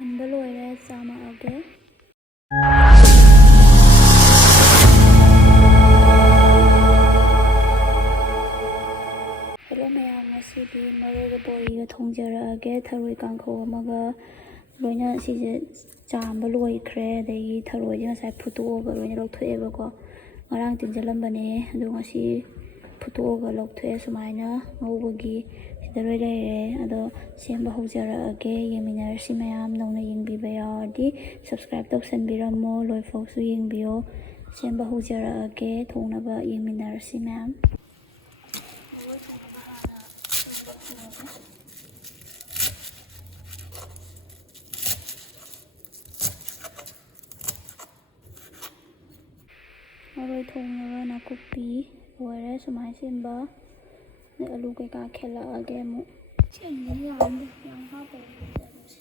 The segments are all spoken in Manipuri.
ꯍꯟꯕ ꯂꯣꯏꯔꯦ ꯆꯥꯝꯃꯛꯑꯒꯦ꯫ ꯍꯦꯜꯂꯣ ꯃꯌꯥꯝ, ꯉꯁꯤꯗꯤ ꯃꯔꯣꯏꯒ ꯕꯣꯔꯤꯒ ꯊꯣꯡꯖꯔꯛꯑꯒꯦ꯫ ꯊꯔꯣꯏ ꯀꯥꯡꯈꯧ ꯑꯃꯒ ꯂꯣꯏꯅ ꯁꯤꯁꯦ ꯆꯥꯝꯕ ꯂꯣꯏꯈ꯭ꯔꯦ꯫ ꯑꯗꯒꯤ ꯊꯔꯣꯏꯁꯦ ꯉꯁꯥꯏ ꯐꯨꯠꯇꯣꯛꯑꯒ ꯂꯣꯏꯅ ꯂꯧꯊꯣꯛꯑꯦꯕꯀꯣ꯫ ꯉꯔꯥꯡ ꯇꯤꯡꯁꯤꯜꯂꯝꯕꯅꯦ ꯑꯗꯣ ꯉꯁꯤ ꯐꯨꯠꯇꯣꯛꯑꯒ ꯂꯧꯊꯣꯛꯑꯦ ꯁꯨꯃꯥꯏꯅ ꯉꯧꯕꯒꯤ꯫ ꯁꯤꯗ ꯂꯣꯏ ꯂꯩꯔꯦ ꯑꯗꯣ ꯁꯦꯝꯕ ꯍꯧꯖꯔꯛꯑꯒꯦ, ꯌꯦꯡꯃꯤꯟꯅꯔꯁꯤ ꯃꯌꯥꯝ꯫ ꯅꯧꯅ ꯌꯦꯡꯕꯤꯕ ꯌꯥꯎꯔꯗꯤ ꯁꯕꯁꯀ꯭ꯔꯥꯏꯕ ꯇꯧꯁꯟꯕꯤꯔꯝꯃꯣ, ꯂꯣꯏꯐꯥꯎꯁꯨ ꯌꯦꯡꯕꯤꯌꯣ꯫ ꯁꯦꯝꯕ ꯍꯧꯖꯔꯛꯑꯒꯦ, ꯊꯣꯡꯅꯕ ꯌꯦꯡꯃꯤꯟꯅꯔꯁꯤ ꯃꯌꯥꯝ꯫ ꯃꯔꯣꯏ ꯊꯣꯡꯅꯕ ꯅꯥꯀꯨꯞꯄꯤ ꯂꯣꯏꯔꯦ ꯁꯨꯃꯥꯏꯅ ꯁꯦꯝꯕ꯫ ꯑꯗꯩ ꯑꯂꯨ ꯀꯩꯀꯥ ꯈꯦꯠꯂꯛꯑꯒꯦ ꯑꯃꯨꯛ꯫ ꯁꯦꯝꯕꯗꯤ ꯌꯥꯝꯗꯦ, ꯌꯥꯝ ꯍꯥꯞꯄꯕꯨꯗꯤ ꯑꯂꯨꯁꯦ꯫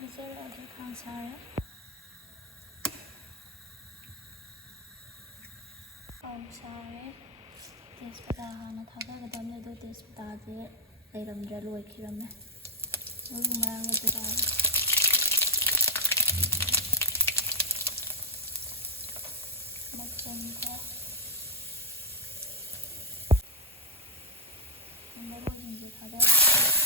ꯍꯩꯖꯔꯛꯑꯒꯦ, ꯈꯥꯡ ꯁꯥꯔꯦ꯫ ꯊꯥꯎ ꯁꯥꯔꯦ꯫ ꯇꯦꯖꯄꯇꯥ ꯍꯥꯟꯅ ꯊꯥꯗꯒꯗꯕꯅꯦ ꯑꯗꯣ ꯇꯦꯖꯄꯇꯥꯁꯦ ꯂꯩꯔꯝꯗ꯭ꯔꯦ, ꯂꯣꯏꯈꯤꯔꯝꯃꯦ꯫ ꯃꯔꯨ ꯃꯔꯥꯡ ꯀꯩꯀꯥ ꯃꯆꯜ ꯈꯔ ꯃꯔꯣꯏꯁꯤꯡꯁꯦ ꯊꯥꯗꯔꯛꯑꯒꯦ꯫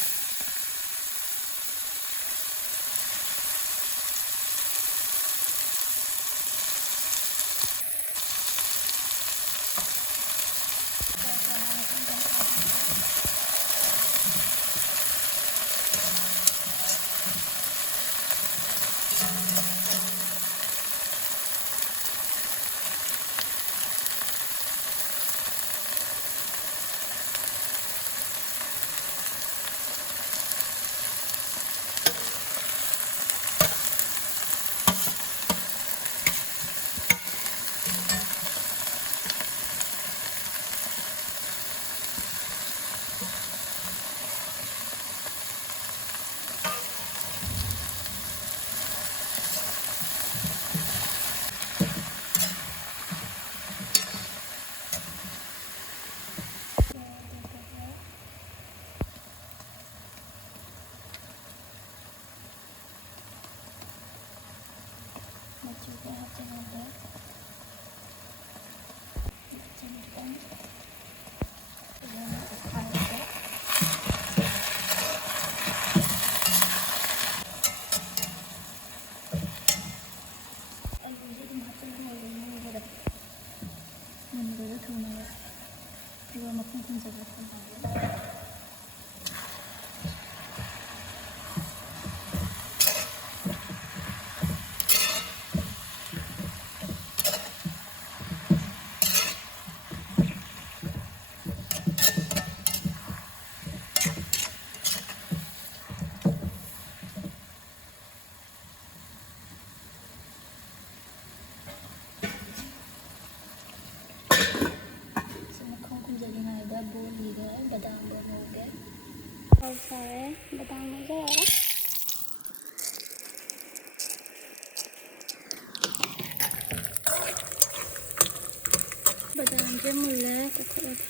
ꯃꯆꯨꯗꯤ ꯍꯥꯞꯆꯤꯜꯂꯒꯦ꯫ ꯐꯖꯅ ꯑꯣꯠꯈꯥꯏꯔꯒꯦ꯫ ꯑꯂꯨꯁꯦ ꯑꯗꯨꯝ ꯍꯥꯞꯆꯤꯜꯂꯝꯃꯒ ꯉꯧꯕꯗ ꯃꯨꯟꯕꯗ ꯊꯨꯅꯕ, ꯑꯗꯨꯒ ꯃꯈꯨꯝ ꯈꯨꯝꯖꯤꯜꯂ ꯊꯝꯃꯒꯦ꯫ ꯈꯨꯝꯖꯤꯜꯂꯤꯉꯩꯗ ꯕꯣꯔꯤꯒ ꯕꯗꯥꯝꯒ ꯉꯧꯒꯦ꯫ ꯊꯥꯎ ꯁꯥꯔꯦ, ꯕꯗꯥꯝ ꯉꯧꯖꯔꯛꯑꯒꯦ꯫ ꯕꯗꯥꯝꯁꯦ ꯃꯨꯜꯂꯦ, ꯀꯣꯠꯈꯠꯂꯒꯦ꯫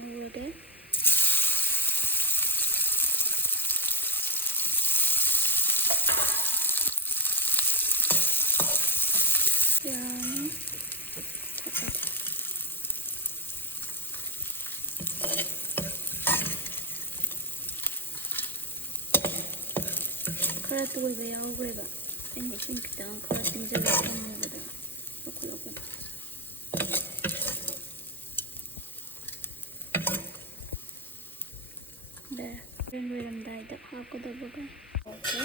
ꯃꯨꯜꯂꯦ꯫ ꯌꯥꯝ ꯈꯔ ꯇꯣꯏꯕ ꯌꯥꯎꯈ꯭ꯔꯦꯕ, ꯑꯩꯅ ꯏꯁꯤꯡ ꯈꯤꯇꯪ ꯈꯔ ꯇꯤꯡꯖꯜꯂꯒ ꯊꯝꯃꯨꯕꯗ ꯂꯧꯈꯠꯂꯛꯄꯗ꯫ ꯂꯣꯏꯔꯝꯗꯥꯏꯗ ꯍꯥꯞꯀꯗꯕꯒ ꯑꯣꯀꯦ꯫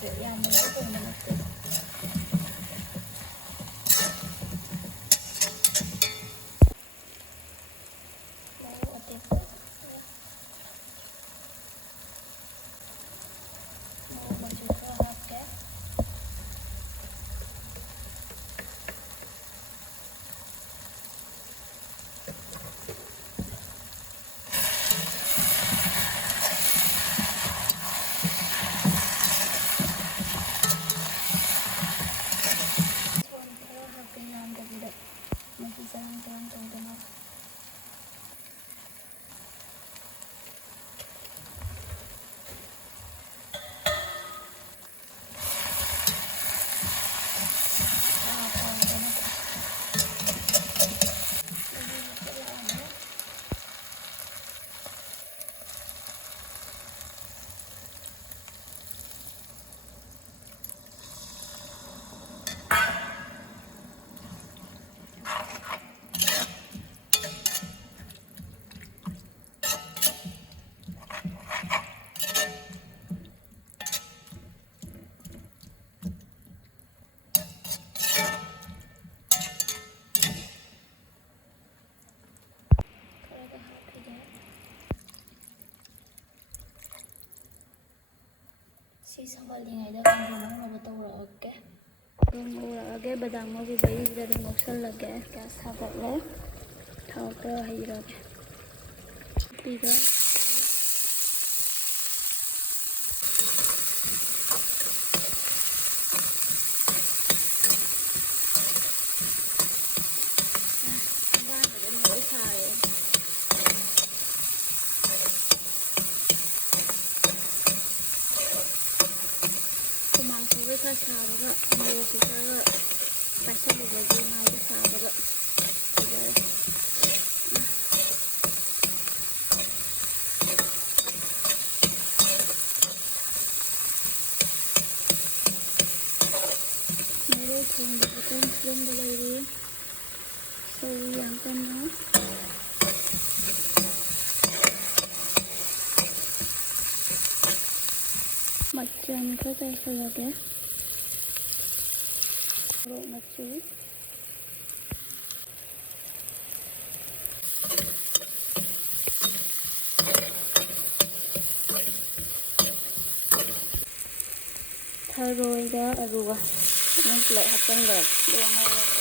ꯊꯣꯡꯕꯁꯦ ꯌꯥꯝꯅꯁꯨ ꯊꯣꯡꯕ ꯅꯠꯇꯦ ꯃꯔꯣꯛ ꯑꯇꯦꯛꯄ ꯃꯔꯣꯛ ꯃꯆꯨ ꯈꯔ ꯍꯥꯞꯀꯦ ꯃꯍꯤ ꯆꯔꯝ ꯆꯔꯝ ꯇꯧꯗꯅ ꯁꯤ ꯁꯧꯍꯜꯂꯤꯉꯩꯗ ꯀꯥꯡꯍꯧ ꯉꯧꯅꯕ ꯇꯧꯔꯛꯑꯒꯦ ꯉꯧꯔꯛꯑꯒꯦ ꯕꯗꯥꯝ ꯉꯧꯕꯤꯕꯒꯤꯁꯤꯗ ꯑꯗꯨꯝ ꯉꯧꯁꯜꯂꯒꯦ ꯒ꯭ꯌꯥꯁ ꯊꯥꯒꯠꯂꯦ ꯊꯥꯎ ꯈꯔ ꯍꯩꯔꯒꯦ ꯅꯨꯄꯤꯒ ꯂꯣꯏ ꯁꯥꯔꯦ ꯍꯨꯃꯥꯡ ꯁꯧꯕꯩ ꯈꯔ ꯁꯥꯕꯒ ꯃꯣꯔꯣꯛꯀꯤ ꯈꯔ ꯄꯥꯏꯁꯜꯂꯨꯕꯒꯤ ꯃꯥꯏꯗ ꯁꯥꯕꯒ ꯐꯖꯔꯦ ꯃꯔꯣꯏ ꯊꯣꯡꯕ ꯀꯣꯟ ꯐꯤꯂꯝꯗ ꯂꯩꯔꯤ ꯁꯧ ꯌꯥꯝ ꯀꯟꯅ ꯃꯆꯜ ꯈꯔ ꯆꯥꯏꯁꯜꯂꯒꯦ ꯃꯣꯔꯣꯛ ꯃꯆꯨ ꯊꯔꯣꯏꯒ ꯑꯂꯨꯒ ꯑꯗꯨꯝ ꯄꯨꯂꯞ ꯍꯥꯞꯆꯤꯟꯈ꯭ꯔꯦ ꯑꯗꯨꯒ ꯉꯧꯔꯒ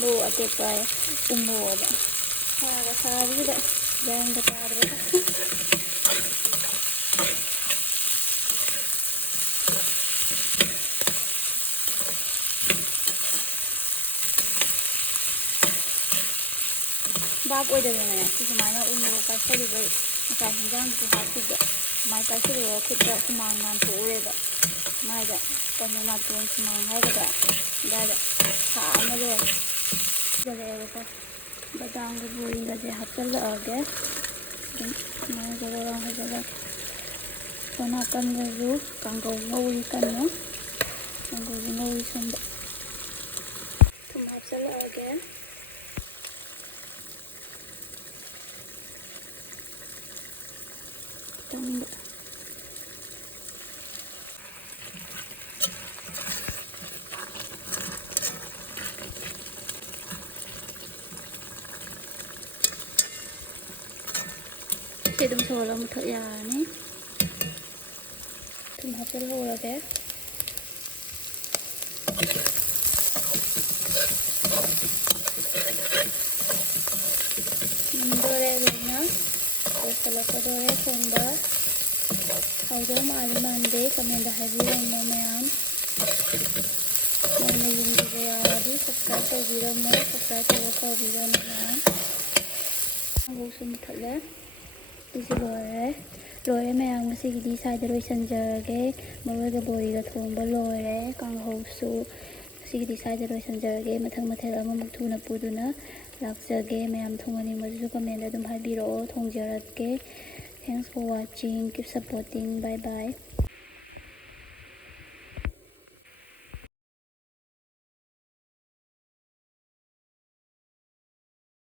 ꯃꯣꯔꯣꯛ ꯑꯇꯦꯛꯄ ꯎꯃꯣꯔꯣꯛ ꯁꯥꯒ ꯁꯥꯕꯁꯤꯗ ꯒ꯭ꯌꯥꯟꯒ ꯇꯥꯗ꯭ꯔꯦꯗ ꯚꯥꯞ ꯑꯣꯏꯗꯗꯅꯅꯦ ꯁꯤ ꯁꯨꯃꯥꯏꯅ ꯎꯃꯣꯔꯣꯛ ꯄꯥꯏꯁꯜꯂꯤꯕꯩ ꯉꯁꯥꯏ ꯍꯤꯟꯖꯥꯡꯗꯁꯨ ꯍꯥꯞꯈꯤꯕꯗ ꯁꯨꯃꯥꯏꯅ ꯄꯥꯏꯁꯜꯂꯨꯔꯒ ꯈꯨꯠꯇ ꯍꯨꯃꯥꯡ ꯅꯥꯟꯊꯣꯛꯎꯔꯦꯕ ꯃꯥꯏꯗ ꯀꯩꯅꯣ ꯅꯥꯇꯣꯟ ꯁꯨꯃꯥꯡ ꯍꯥꯏꯒꯗ꯭ꯔꯥ ꯑꯗꯨꯋꯥꯏꯗ ꯁꯥꯕꯅ ꯂꯣꯏꯔꯦ ꯐꯖꯔꯛꯑꯦꯕꯀꯣ ꯕꯗꯥꯝꯒ ꯕꯣꯔꯤꯒꯁꯦ ꯍꯥꯞꯆꯤꯜꯂꯛꯑꯒꯦ ꯑꯗꯨꯝ ꯁꯨꯃꯥꯏꯅ ꯖꯔ ꯍꯩꯖꯤꯜꯂꯒꯦ ꯁꯣꯝ ꯅꯥꯀꯟꯗꯁꯨ ꯀꯥꯡꯍꯧ ꯉꯧꯔꯤ ꯀꯟꯅ ꯀꯥꯡꯍꯧꯁꯨ ꯉꯧꯔꯤ ꯁꯣꯝꯗ ꯊꯨꯝ ꯍꯥꯞꯆꯤꯜꯂꯛꯑꯒꯦ ꯈꯤꯇꯪ ꯁꯤ ꯑꯗꯨꯝ ꯁꯧꯍꯜꯂꯒ ꯃꯨꯊꯠ ꯌꯥꯔꯅꯤ ꯊꯨꯝ ꯍꯥꯞꯆꯤꯜꯍꯧꯔꯒꯦ ꯃꯨꯟꯗꯣꯔꯦ ꯂꯣꯏꯅ ꯂꯣꯏꯁꯤꯜꯂꯛꯀꯗꯣꯔꯦ ꯊꯣꯡꯕ ꯍꯥꯎꯗꯧ ꯃꯥꯜꯂꯤ ꯃꯥꯟꯗꯦ ꯀꯃꯦꯟꯗ ꯍꯥꯏꯕꯤꯔꯝꯃꯣ ꯃꯌꯥꯝ ꯅꯧꯅ ꯌꯦꯡꯕꯤꯕ ꯌꯥꯎꯔꯗꯤ ꯁꯕꯁꯀ꯭ꯔꯥꯏꯕ ꯇꯧꯕꯤꯔꯝꯃꯣ ꯁꯕꯁꯀ꯭ꯔꯥꯏꯕ ꯇꯧꯕ ꯀꯥꯎꯕꯤꯒꯅꯨ ꯃꯌꯥꯝ ꯀꯥꯡꯍꯧꯁꯨ ꯃꯨꯊꯠꯂꯦ ꯁꯤꯁꯨ ꯂꯣꯏꯔꯦ ꯃꯌꯥꯝ ꯉꯁꯤꯒꯤꯗꯤ ꯁ꯭ꯋꯥꯏꯗ ꯂꯣꯏꯁꯤꯟꯖꯔꯒꯦ ꯃꯔꯣꯏꯒ ꯕꯣꯔꯤꯒ ꯊꯣꯡꯕ ꯂꯣꯏꯔꯦ ꯀꯥꯡꯍꯧꯁꯨ ꯉꯁꯤꯒꯤꯗꯤ ꯁ꯭ꯋꯥꯏꯗ ꯂꯣꯏꯁꯤꯟꯖꯔꯒꯦ ꯃꯊꯪ ꯃꯊꯦꯜ ꯑꯃꯃꯨꯛ ꯊꯨꯅ ꯄꯨꯗꯨꯅ ꯂꯥꯛꯆꯒꯦ꯫ ꯃꯌꯥꯝ ꯊꯣꯡꯍꯟꯅꯤꯡꯕꯗꯨꯁꯨ ꯀꯃꯦꯟꯗ ꯑꯗꯨꯝ ꯍꯥꯏꯕꯤꯔꯛꯑꯣ, ꯊꯣꯡꯖꯔꯛꯀꯦ꯫ Thanks for watching, keep supporting, bye by.